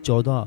14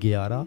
11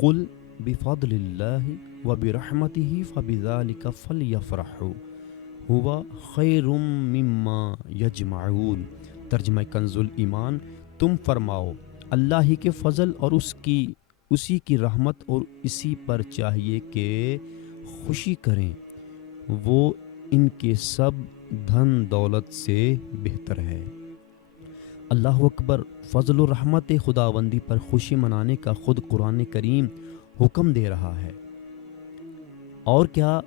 قل بفضل اللہ وبرحمتہ فبذلک فلیفرحوا ہوا خیر مما یجمعون۔ ترجمہ کنز الایمان، تم فرماؤ اللہ ہی کے فضل اور اسی کی رحمت اور اسی پر چاہیے کہ خوشی کریں، وہ ان کے سب دھن دولت سے بہتر ہے۔ اللہ اکبر۔ فضل و رحمت خداوندی پر خوشی منانے کا خود قرآن کریم حکم دے رہا ہے، اور کیا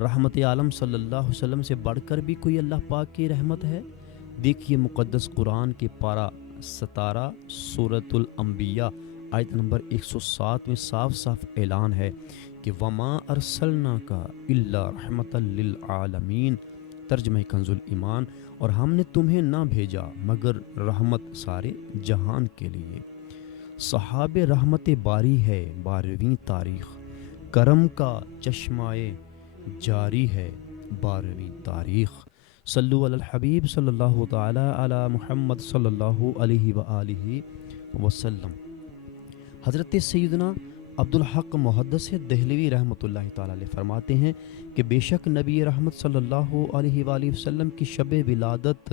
رحمت عالم صلی اللہ علیہ وسلم سے بڑھ کر بھی کوئی اللہ پاک کی رحمت ہے؟ دیکھیے مقدس قرآن کے پارہ 17 سورۃ الانبیاء آیت نمبر 107 میں صاف صاف اعلان ہے کہ وما ارسلناک الا رحمۃ للعالمین۔ ترجمہ کنز الایمان، اور ہم نے تمہیں نہ بھیجا مگر رحمت سارے جہان کے لیے۔ صحاب رحمت باری ہے 12ویں تاریخ، کرم کا چشمہ جاری ہے 12ویں تاریخ۔ صلو علی الحبیب صلی اللہ تعالی علی محمد صلی اللہ علیہ وآلہ وسلم۔ حضرت سیدنا عبدالحق محدث دہلوی رحمۃ اللہ تعالی علیہ فرماتے ہیں کہ بے شک نبی رحمت صلی اللہ علیہ وآلہ وسلم کی شب ولادت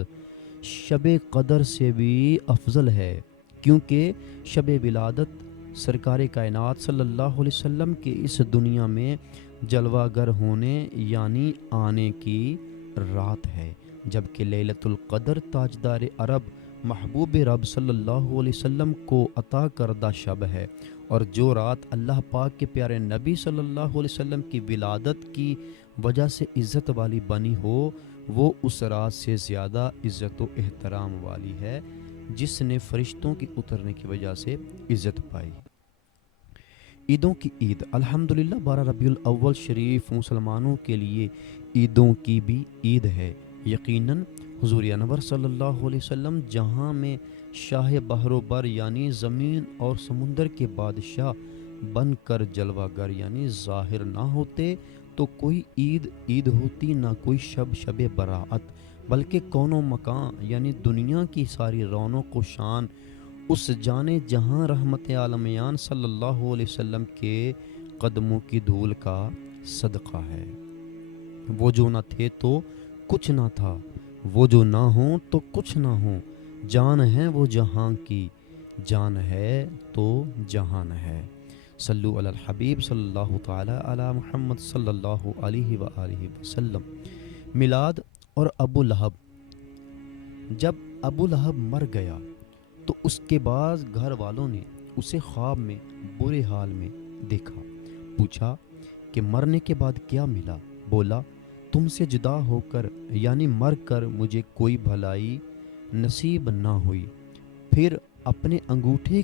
شب قدر سے بھی افضل ہے، کیونکہ شب ولادت سرکار کائنات صلی اللہ علیہ وسلم کے اس دنیا میں جلوہ گر ہونے یعنی آنے کی رات ہے، جبکہ لیلۃ القدر تاجدار عرب محبوب رب صلی اللہ علیہ وسلم کو عطا کردہ شب ہے، اور جو رات اللہ پاک کے پیارے نبی صلی اللہ علیہ وسلم کی ولادت کی وجہ سے عزت والی بنی ہو، وہ اس رات سے زیادہ عزت و احترام والی ہے جس نے فرشتوں کی اترنے کی وجہ سے عزت پائی۔ عیدوں کی عید الحمدللہ 12 ربیع الاول شریف مسلمانوں کے لیے عیدوں کی بھی عید ہے۔ یقیناً حضور انور صلی اللہ علیہ وسلم جہاں میں شاہ بحر و بر یعنی زمین اور سمندر کے بادشاہ بن کر جلوہ گر یعنی ظاہر نہ ہوتے تو کوئی عید ہوتی، نہ کوئی شب براعت، بلکہ کون و مکان یعنی دنیا کی ساری رونق و شان اس جانے جہاں رحمت عالمیان صلی اللہ علیہ وسلم کے قدموں کی دھول کا صدقہ ہے۔ وہ جو نہ تھے تو کچھ نہ تھا، وہ جو نہ ہوں تو کچھ نہ ہوں، جان ہے وہ جہاں کی، جان ہے تو جہان ہے۔ صلو علی الحبیب صلی اللہ تعالی علی محمد صلی اللہ علیہ وآلہ وسلم۔ میلاد اور ابو لہب۔ جب ابو لہب مر گیا تو اس کے بعد گھر والوں نے اسے خواب میں برے حال میں دیکھا۔ پوچھا کہ مرنے کے بعد کیا ملا؟ بولا تم سے جدا ہو کر یعنی مر کر مجھے کوئی بھلائی نصیب نہ ہوئی۔ پھر اپنے انگوٹھے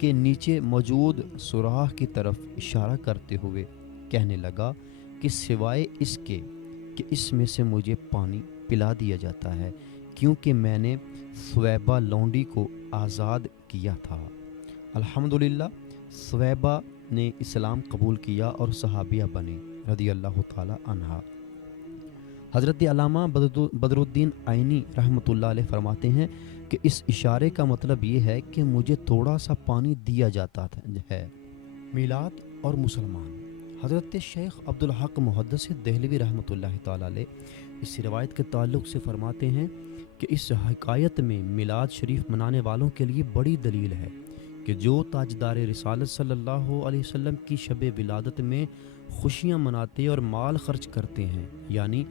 کے نیچے موجود سوراخ کی طرف اشارہ کرتے ہوئے کہنے لگا کہ سوائے اس کے کہ اس میں سے مجھے پانی پلا دیا جاتا ہے، کیونکہ میں نے ثویبہ لونڈی کو آزاد کیا تھا۔ الحمدللہ ثویبہ نے اسلام قبول کیا اور صحابیہ بنے رضی اللہ تعالی عنہا۔ حضرت علامہ بدر الدین عینی رحمۃ اللہ علیہ فرماتے ہیں کہ اس اشارے کا مطلب یہ ہے کہ مجھے تھوڑا سا پانی دیا جاتا ہے۔ میلاد اور مسلمان۔ حضرت شیخ عبدالحق محدث دہلوی رحمۃ اللہ تعالی علیہ اس روایت کے تعلق سے فرماتے ہیں کہ اس حکایت میں میلاد شریف منانے والوں کے لیے بڑی دلیل ہے کہ جو تاجدار رسالت صلی اللہ علیہ وسلم کی شب ولادت میں خوشیاں مناتے اور مال خرچ کرتے ہیں، یعنی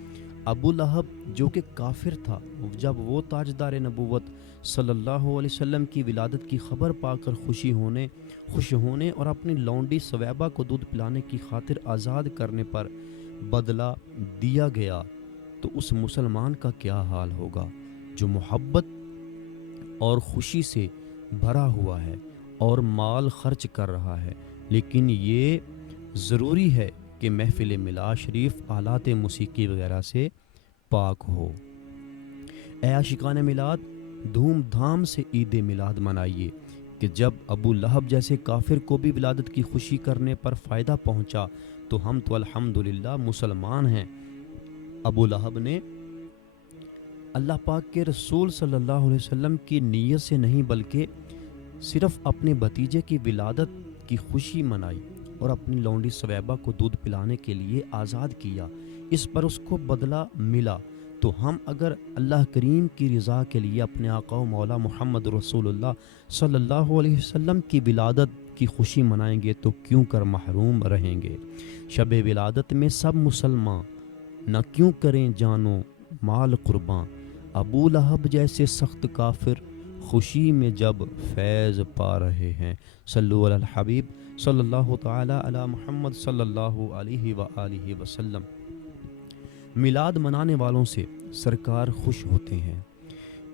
ابو لہب جو کہ کافر تھا، جب وہ تاجدار نبوت صلی اللہ علیہ وسلم کی ولادت کی خبر پا کر خوش ہونے اور اپنی لونڈی ثویبہ کو دودھ پلانے کی خاطر آزاد کرنے پر بدلہ دیا گیا، تو اس مسلمان کا کیا حال ہوگا جو محبت اور خوشی سے بھرا ہوا ہے اور مال خرچ کر رہا ہے، لیکن یہ ضروری ہے کہ محفل میلاد شریف آلات موسیقی وغیرہ سے پاک ہو۔ اے عاشقان میلاد، دھوم دھام سے عید میلاد منائیے کہ جب ابو لہب جیسے کافر کو بھی ولادت کی خوشی کرنے پر فائدہ پہنچا تو ہم تو الحمدللہ مسلمان ہیں۔ ابو لہب نے اللہ پاک کے رسول صلی اللہ علیہ وسلم کی نیت سے نہیں بلکہ صرف اپنے بھتیجے کی ولادت کی خوشی منائی اور اپنی لونڈی سویبہ کو دودھ پلانے کے لیے آزاد کیا، اس پر اس کو بدلہ ملا، تو ہم اگر اللہ کریم کی رضا کے لیے اپنے آقا و مولا محمد رسول اللہ صلی اللہ علیہ وسلم کی ولادت کی خوشی منائیں گے تو کیوں کر محروم رہیں گے؟ شب ولادت میں سب مسلمان نہ کیوں کریں جانو مال قرباں، ابو لہب جیسے سخت کافر خوشی میں جب فیض پا رہے ہیں۔ صلو علی الحبیب صلی اللہ تعالی علی محمد صلی اللہ علیہ وآلہ وسلم۔ میلاد منانے والوں سے سرکار خوش ہوتے ہیں۔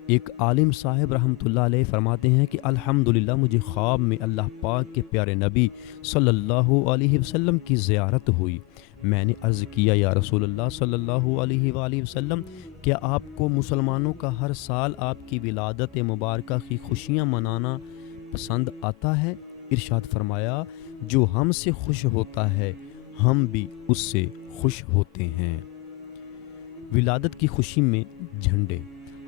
ایک عالم صاحب رحمۃ اللہ علیہ فرماتے ہیں کہ الحمدللہ مجھے خواب میں اللہ پاک کے پیارے نبی صلی اللہ علیہ وسلم کی زیارت ہوئی۔ میں نے عرض کیا یا رسول اللہ صلی اللہ علیہ وآلہ وسلم، کیا آپ کو مسلمانوں کا ہر سال آپ کی ولادت مبارکہ کی خوشیاں منانا پسند آتا ہے؟ ارشاد فرمایا، جو ہم سے خوش ہوتا ہے ہم بھی اس سے خوش ہوتے ہیں۔ ولادت کی خوشی میں جھنڈے۔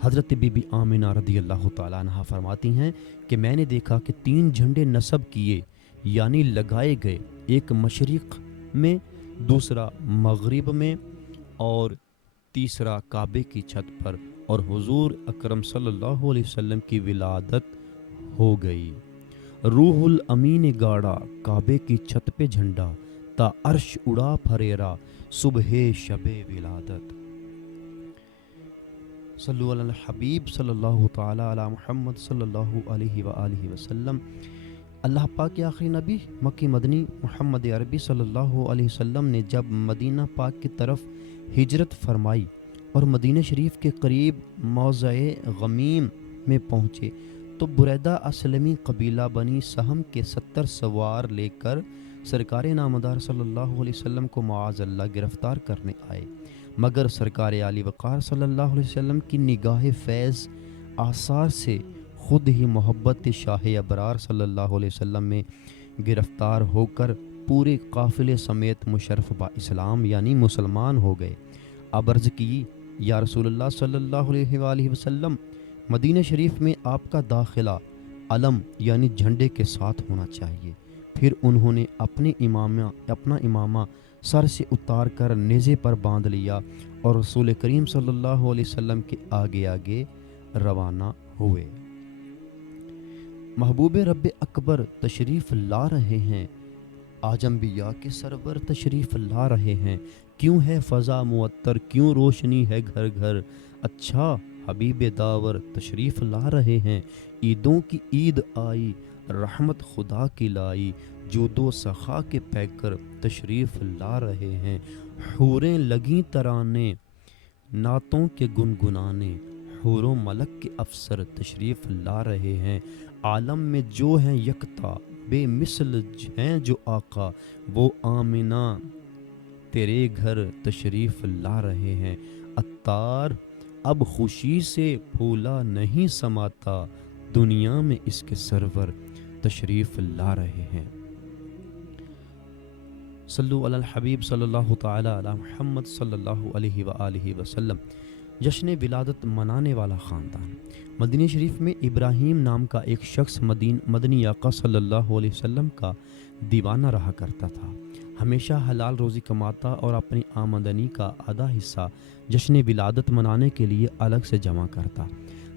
حضرت بی بی آمنہ رضی اللہ تعالیٰ عنہ فرماتی ہیں کہ میں نے دیکھا کہ 3 جھنڈے نصب کیے یعنی لگائے گئے، ایک مشرق میں، دوسرا مغرب میں اور تیسرا کعبے کی چھت پر، اور حضور اکرم صلی اللہ علیہ وسلم کی ولادت ہو گئی۔ روح الامین گاڑا کعبے کی چھت پہ جھنڈا، تا عرش اڑا پھریرا صبح شب ولادت۔ صلو علی الحبیب صلی اللہ تعالی علی محمد صلی اللہ علیہ وآلہ وسلم۔ اللہ پاک کے آخری نبی مکی مدنی محمد عربی صلی اللہ علیہ وسلم نے جب مدینہ پاک کی طرف ہجرت فرمائی اور مدینہ شریف کے قریب موضع غمیم میں پہنچے تو بریدہ اسلمی قبیلہ بنی سہم کے 70 سوار لے کر سرکار نامدار صلی اللہ علیہ وسلم کو معاذ اللہ گرفتار کرنے آئے، مگر سرکار عالی وقار صلی اللہ علیہ وسلم کی نگاہ فیض آثار سے خود ہی محبت شاہ ابرار صلی اللہ علیہ وسلم میں گرفتار ہو کر پورے قافلے سمیت مشرف با اسلام یعنی مسلمان ہو گئے۔ اب عرض کی یا رسول اللہ صلی اللہ علیہ وآلہ وسلم، مدینہ شریف میں آپ کا داخلہ علم یعنی جھنڈے کے ساتھ ہونا چاہیے۔ پھر انہوں نے اپنا امامہ سر سے اتار کر نیزے پر باندھ لیا اور رسول کریم صلی اللہ علیہ وسلم کے آگے آگے روانہ ہوئے۔ محبوب رب اکبر تشریف لا رہے ہیں، آج انبیاء کے سرور تشریف لا رہے ہیں، کیوں ہے فضا معطر، کیوں روشنی ہے گھر گھر، اچھا حبیب داور تشریف لا رہے ہیں، عیدوں کی عید آئی، رحمت خدا کی لائی، جود و سخا کے پیکر تشریف لا رہے ہیں، حوریں لگیں ترانے نعتوں کے گنگنانے، حور و ملک کے افسر تشریف لا رہے ہیں، عالم میں جو ہیں یکتا بے مثل ہیں جو آقا، وہ آمنہ تیرے گھر تشریف لا رہے ہیں، عطار اب خوشی سے پھولا نہیں سماتا، دنیا میں اس کے سرور تشریف لا رہے ہیں۔ صلو علی الحبیب صلی اللہ تعالی علی محمد صلی اللہ علیہ وآلہ وسلم۔ جشن ولادت منانے والا خاندان۔ مدینہ شریف میں ابراہیم نام کا ایک شخص مدنی آقا صلی اللہ علیہ وسلم کا دیوانہ رہا کرتا تھا، ہمیشہ حلال روزی کماتا اور اپنی آمدنی کا آدھا حصہ جشن ولادت منانے کے لیے الگ سے جمع کرتا۔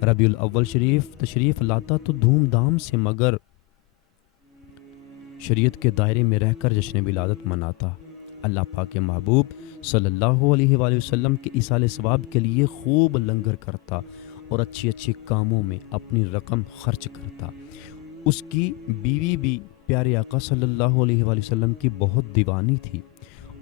ربیع الاول شریف تشریف لاتا تو دھوم دھام سے مگر شریعت کے دائرے میں رہ کر جشن ولادت مناتا۔ اللہ پاک کے محبوب صلی اللہ علیہ وآلہ وسلم کے ایصال ثواب کے لیے خوب لنگر کرتا اور اچھے اچھے کاموں میں اپنی رقم خرچ کرتا۔ اس کی بیوی بھی پیارے آقا صلی اللہ علیہ وآلہ وسلم کی بہت دیوانی تھی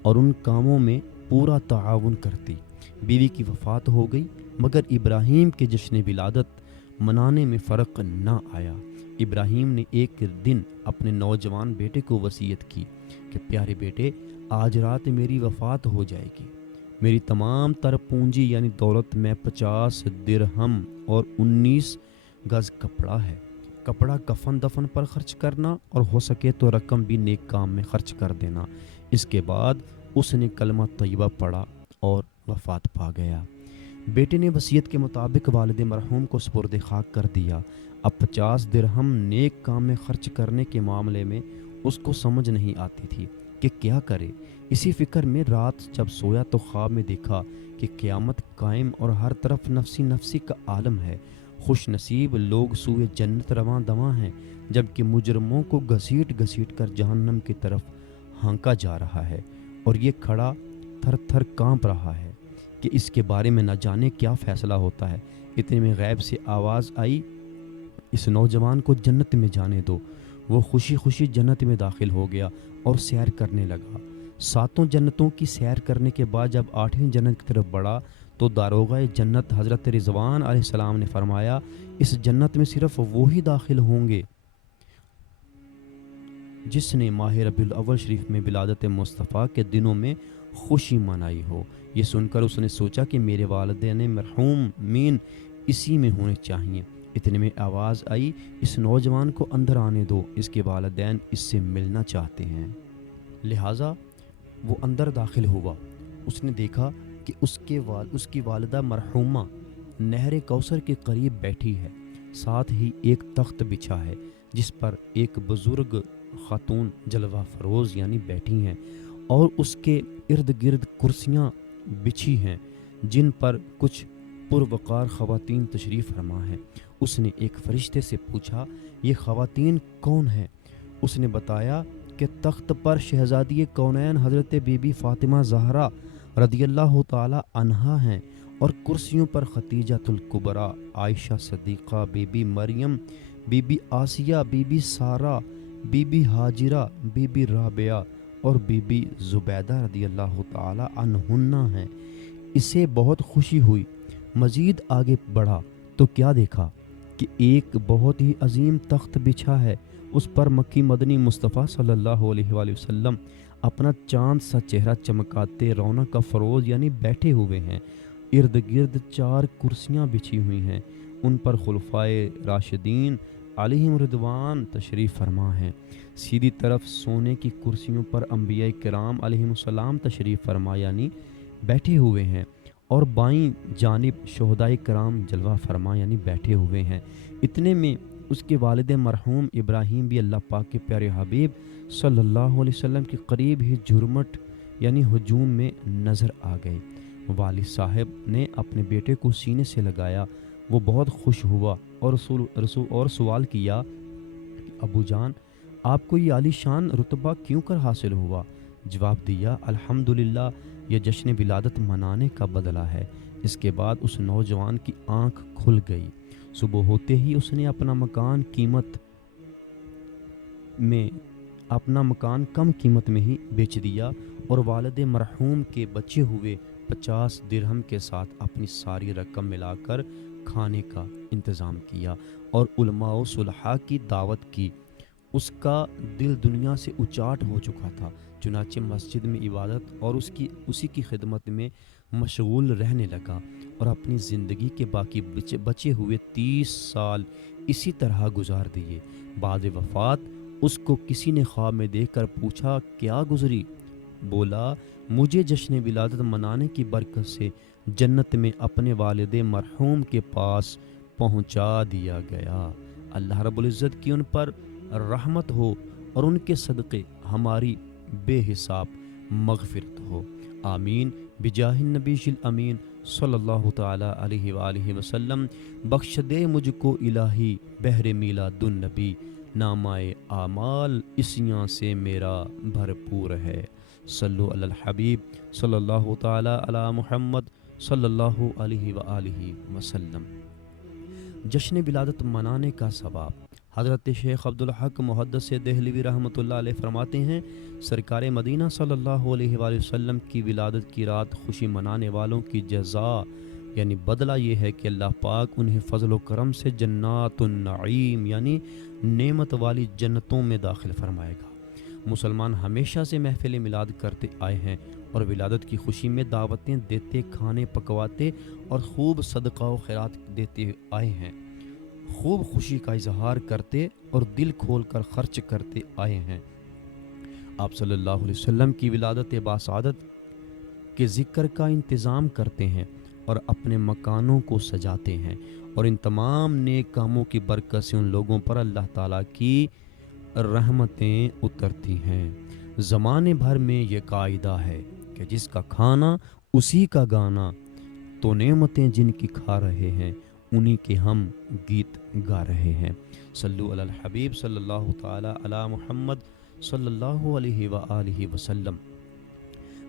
اور ان کاموں میں پورا تعاون کرتی۔ بیوی کی وفات ہو گئی مگر ابراہیم کے جشن ولادت منانے میں فرق نہ آیا۔ ابراہیم نے ایک دن اپنے نوجوان بیٹے کو وصیت کی کہ پیارے بیٹے، آج رات میری وفات ہو جائے گی، میری تمام تر پونجی یعنی دولت میں 50 درہم اور 19 گز کپڑا ہے، کپڑا کفن دفن پر خرچ کرنا اور ہو سکے تو رقم بھی نیک کام میں خرچ کر دینا۔ اس کے بعد اس نے کلمہ طیبہ پڑھا اور وفات پا گیا۔ بیٹے نے وصیت کے مطابق والد مرحوم کو سپرد خاک کر دیا۔ اب 50 درہم نیک کام میں خرچ کرنے کے معاملے میں اس کو سمجھ نہیں آتی تھی کہ کیا کرے۔ اسی فکر میں رات جب سویا تو خواب میں دیکھا کہ قیامت قائم اور ہر طرف نفسی نفسی کا عالم ہے۔ خوش نصیب لوگ سوئے جنت رواں دواں ہیں، جبکہ مجرموں کو گھسیٹ گھسیٹ کر جہنم کی طرف ہانکا جا رہا ہے، اور یہ کھڑا تھر تھر کانپ رہا ہے کہ اس کے بارے میں نہ جانے کیا فیصلہ ہوتا ہے۔ اتنے میں غیب سے آواز آئی، اس نوجوان کو جنت میں جانے دو۔ وہ خوشی خوشی جنت میں داخل ہو گیا اور سیر کرنے لگا۔ 7 جنتوں کی سیر کرنے کے بعد جب 8ویں جنت کی طرف بڑھا تو داروغہ جنت حضرت رضوان علیہ السلام نے فرمایا، اس جنت میں صرف وہی داخل ہوں گے جس نے ماہ ربیع الاول شریف میں ولادت مصطفیٰ کے دنوں میں خوشی منائی ہو۔ یہ سن کر اس نے سوچا کہ میرے والدین مرحومین اسی میں ہونے چاہیے۔ اتنے میں آواز آئی، اس نوجوان کو اندر آنے دو، اس کے والدین اس سے ملنا چاہتے ہیں۔ لہٰذا وہ اندر داخل ہوا۔ اس نے دیکھا کہ اس کی والدہ مرحومہ نہر کوثر کے قریب بیٹھی ہے، ساتھ ہی ایک تخت بچھا ہے جس پر ایک بزرگ خاتون جلوہ فروز یعنی بیٹھی ہیں، اور اس کے ارد گرد کرسیاں بچھی ہیں جن پر کچھ پروقار خواتین تشریف فرما ہیں۔ اس نے ایک فرشتے سے پوچھا، یہ خواتین کون ہیں؟ اس نے بتایا کہ تخت پر شہزادی کونین حضرت بی بی فاطمہ زہرا رضی اللہ تعالی عنہا ہیں، اور کرسیوں پر خدیجہ الکبریٰ، عائشہ صدیقہ، بی بی مریم، بی بی آسیہ، بی بی سارہ، بی بی ہاجرہ، بی بی رابعہ اور بی بی زبیدہ رضی اللہ تعالی عنہن ہیں۔ اسے بہت خوشی ہوئی۔ مزید آگے بڑھا تو کیا دیکھا کہ ایک بہت ہی عظیم تخت بچھا ہے، اس پر مکی مدنی مصطفیٰ صلی اللہ علیہ وآلہ وسلم اپنا چاند سا چہرہ چمکاتے رونق کا فروز یعنی بیٹھے ہوئے ہیں۔ ارد گرد 4 کرسیاں بچھی ہوئی ہیں، ان پر خلفائے راشدین علیہم رضوان تشریف فرما ہیں۔ سیدھی طرف سونے کی کرسیوں پر انبیاء کرام علیہم السلام تشریف فرما یعنی بیٹھے ہوئے ہیں، اور بائیں جانب شہدائے کرام جلوہ فرما یعنی بیٹھے ہوئے ہیں۔ اتنے میں اس کے والد مرحوم ابراہیم بھی اللہ پاک کے پیارے حبیب صلی اللہ علیہ وسلم کے قریب ہی جھرمٹ یعنی ہجوم میں نظر آ گئے۔ والد صاحب نے اپنے بیٹے کو سینے سے لگایا، وہ بہت خوش ہوا اور سوال کیا کہ ابو جان، آپ کو یہ عالی شان رتبہ کیوں کر حاصل ہوا؟ جواب دیا، الحمدللہ، یہ جشن ولادت منانے کا بدلہ ہے۔ اس کے بعد اس نوجوان کی آنکھ کھل گئی۔ صبح ہوتے ہی اس نے اپنا مکان کم قیمت میں ہی بیچ دیا، اور والد مرحوم کے بچے ہوئے 50 درہم کے ساتھ اپنی ساری رقم ملا کر کھانے کا انتظام کیا اور علماء و صلحاء کی دعوت کی۔ اس کا دل دنیا سے اچاٹ ہو چکا تھا، چنانچہ مسجد میں عبادت اور اسی کی خدمت میں مشغول رہنے لگا، اور اپنی زندگی کے باقی بچے ہوئے 30 سال اسی طرح گزار دیے۔ بعد وفات اس کو کسی نے خواب میں دیکھ کر پوچھا، کیا گزری؟ بولا، مجھے جشن ولادت منانے کی برکت سے جنت میں اپنے والد مرحوم کے پاس پہنچا دیا گیا۔ اللہ رب العزت کی ان پر رحمت ہو اور ان کے صدقے ہماری بے حساب مغفرت ہو، آمین بجاہ النبی الامین صلی اللہ تعالی علیہ وآلہ وسلم۔ بخش دے مجھ کو الہی بحر میلاد النبی، نامۂ اعمال اسیاں سے میرا بھرپور ہے۔ صلو علی الحبیب صلی اللہ تعالی علی محمد صلی اللہ علیہ وآلہ وسلم۔ جشن ولادت منانے کا ثواب۔ حضرت شیخ عبدالحق محدث دہلوی رحمۃ اللہ علیہ فرماتے ہیں، سرکار مدینہ صلی اللہ علیہ وآلہ وسلم کی ولادت کی رات خوشی منانے والوں کی جزا یعنی بدلہ یہ ہے کہ اللہ پاک انہیں فضل و کرم سے جنات النعیم یعنی نعمت والی جنتوں میں داخل فرمائے گا۔ مسلمان ہمیشہ سے محفل میلاد کرتے آئے ہیں اور ولادت کی خوشی میں دعوتیں دیتے، کھانے پکواتے اور خوب صدقہ و خیرات دیتے آئے ہیں، خوب خوشی کا اظہار کرتے اور دل کھول کر خرچ کرتے آئے ہیں۔ آپ صلی اللہ علیہ وسلم کی ولادت باسعادت کے ذکر کا انتظام کرتے ہیں اور اپنے مکانوں کو سجاتے ہیں، اور ان تمام نیک کاموں کی برکت سے ان لوگوں پر اللہ تعالیٰ کی رحمتیں اترتی ہیں۔ زمانے بھر میں یہ قاعدہ ہے کہ جس کا کھانا اسی کا گانا، تو نعمتیں جن کی کھا رہے ہیں انہی کے ہم گیت گا رہے ہیں۔ صلو علی الحبیب صلی اللہ تعالی علی محمد صلی اللہ علیہ وآلہ وسلم۔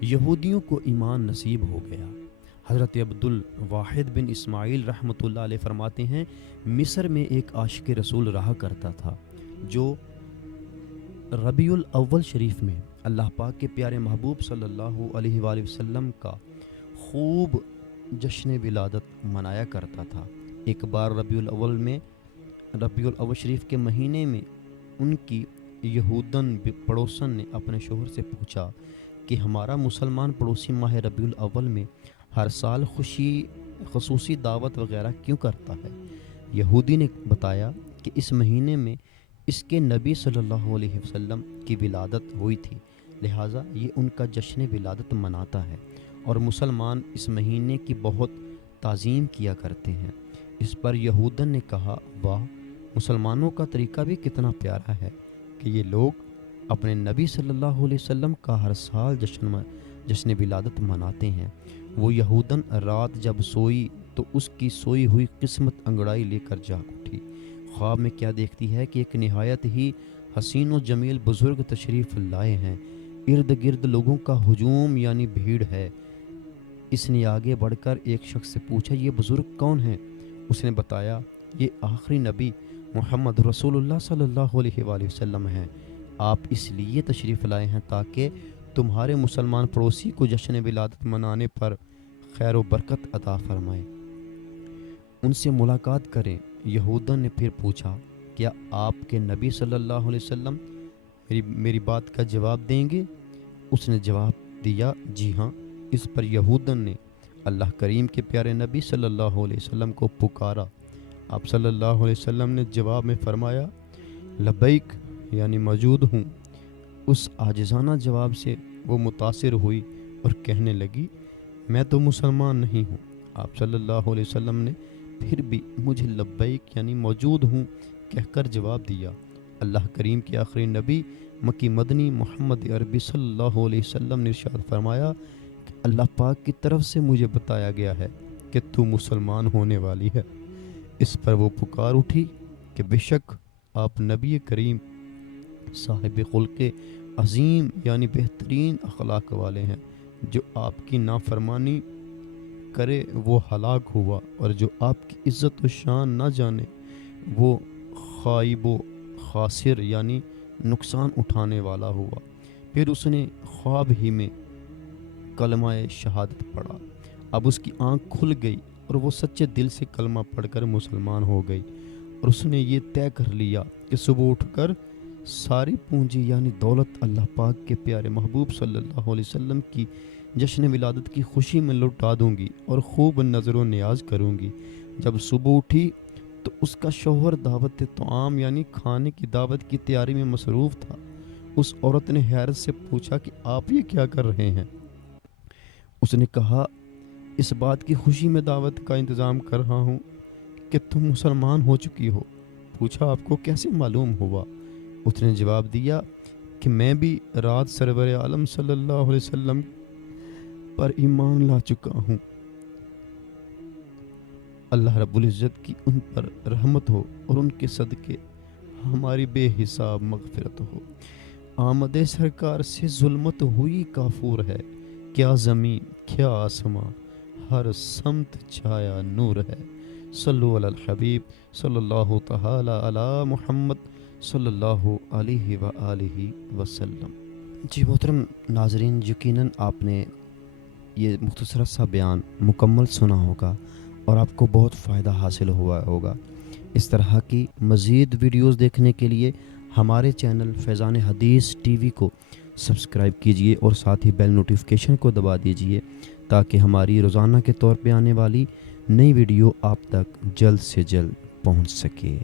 یہودیوں کو ایمان نصیب ہو گیا۔ حضرت عبد الواحد بن اسماعیل رحمۃ اللہ علیہ فرماتے ہیں، مصر میں ایک عاشق رسول رہا کرتا تھا جو ربیع الاول شریف میں اللہ پاک کے پیارے محبوب صلی اللہ علیہ وآلہ وسلم کا خوب جشن ولادت منایا کرتا تھا۔ ایک بار ربیع الاول شریف کے مہینے میں ان کی یہودن پڑوسن نے اپنے شوہر سے پوچھا کہ ہمارا مسلمان پڑوسی ماہ ربیع الاول میں ہر سال خصوصی دعوت وغیرہ کیوں کرتا ہے؟ یہودی نے بتایا کہ اس مہینے میں اس کے نبی صلی اللہ علیہ وسلم کی ولادت ہوئی تھی، لہٰذا یہ ان کا جشن ولادت مناتا ہے، اور مسلمان اس مہینے کی بہت تعظیم کیا کرتے ہیں۔ اس پر یہودن نے کہا، واہ، مسلمانوں کا طریقہ بھی کتنا پیارا ہے کہ یہ لوگ اپنے نبی صلی اللہ علیہ وسلم کا ہر سال جشن ولادت مناتے ہیں۔ وہ یہودن رات جب سوئی تو اس کی سوئی ہوئی قسمت انگڑائی لے کر جاگ اٹھی۔ خواب میں کیا دیکھتی ہے کہ ایک نہایت ہی حسین و جمیل بزرگ تشریف لائے ہیں، ارد گرد لوگوں کا ہجوم یعنی بھیڑ ہے۔ اس نے آگے بڑھ کر ایک شخص سے پوچھا، یہ بزرگ کون ہیں؟ اس نے بتایا، یہ آخری نبی محمد رسول اللہ صلی اللہ علیہ وآلہ وسلم ہیں۔ آپ اس لیے تشریف لائے ہیں تاکہ تمہارے مسلمان پڑوسی کو جشن ولادت منانے پر خیر و برکت عطا فرمائیں، ان سے ملاقات کریں۔ یہودن نے پھر پوچھا، کیا آپ کے نبی صلی اللہ علیہ وسلم میری بات کا جواب دیں گے؟ اس نے جواب دیا، جی ہاں۔ اس پر یہودن نے اللہ کریم کے پیارے نبی صلی اللہ علیہ وسلم کو پکارا۔ آپ صلی اللہ علیہ وسلم نے جواب میں فرمایا، لبیک، یعنی موجود ہوں۔ اس عاجزانہ جواب سے وہ متاثر ہوئی اور کہنے لگی، میں تو مسلمان نہیں ہوں۔ آپ صلی اللہ علیہ وسلم نے پھر بھی مجھے لبیک یعنی موجود ہوں کہہ کر جواب دیا۔ اللہ کریم کے آخری نبی مکی مدنی محمد عربی صلی اللہ علیہ وسلم نے ارشاد فرمایا کہ اللہ پاک کی طرف سے مجھے بتایا گیا ہے کہ تو مسلمان ہونے والی ہے۔ اس پر وہ پکار اٹھی کہ بے شک آپ نبی کریم صاحب خلق عظیم یعنی بہترین اخلاق والے ہیں، جو آپ کی نافرمانی کرے وہ ہلاک ہوا، اور جو آپ کی عزت و شان نہ جانے وہ خائب و خاسر یعنی نقصان اٹھانے والا ہوا۔ پھر اس نے خواب ہی میں کلمہ شہادت پڑھا۔ اب اس کی آنکھ کھل گئی اور وہ سچے دل سے کلمہ پڑھ کر مسلمان ہو گئی، اور اس نے یہ طے کر لیا کہ صبح اٹھ کر ساری پونجی یعنی دولت اللہ پاک کے پیارے محبوب صلی اللہ علیہ وسلم کی جشن ولادت کی خوشی میں لوٹا دوں گی اور خوب نظر و نیاز کروں گی۔ جب صبح اٹھی تو اس کا شوہر دعوت طعام یعنی کھانے کی دعوت کی تیاری میں مصروف تھا۔ اس عورت نے حیرت سے پوچھا کہ آپ یہ کیا کر رہے ہیں؟ اس نے کہا، اس بات کی خوشی میں دعوت کا انتظام کر رہا ہوں کہ تم مسلمان ہو چکی ہو۔ پوچھا، آپ کو کیسے معلوم ہوا؟ اس نے جواب دیا کہ میں بھی رات سرور عالم صلی اللہ علیہ وسلم پر ایمان لا چکا ہوں۔ اللہ رب العزت کی ان پر رحمت ہو اور ان کے صدقے ہماری بے حساب مغفرت ہو۔ آمد سرکار سے ظلمت ہوئی کافور ہے، کیا زمین کیا آسمان، ہر سمت چھایا نور ہے۔ صلو علی الحبیب صلی اللہ تعالی علی محمد صلی اللہ علیہ وآلہ وسلم۔ جی محترم ناظرین، یقیناً آپ نے یہ مختصر سا بیان مکمل سنا ہوگا اور آپ کو بہت فائدہ حاصل ہوا ہوگا۔ اس طرح کی مزید ویڈیوز دیکھنے کے لیے ہمارے چینل فیضان حدیث ٹی وی کو سبسکرائب کیجئے اور ساتھ ہی بیل نوٹیفیکیشن کو دبا دیجئے تاکہ ہماری روزانہ کے طور پہ آنے والی نئی ویڈیو آپ تک جلد سے جلد پہنچ سکے۔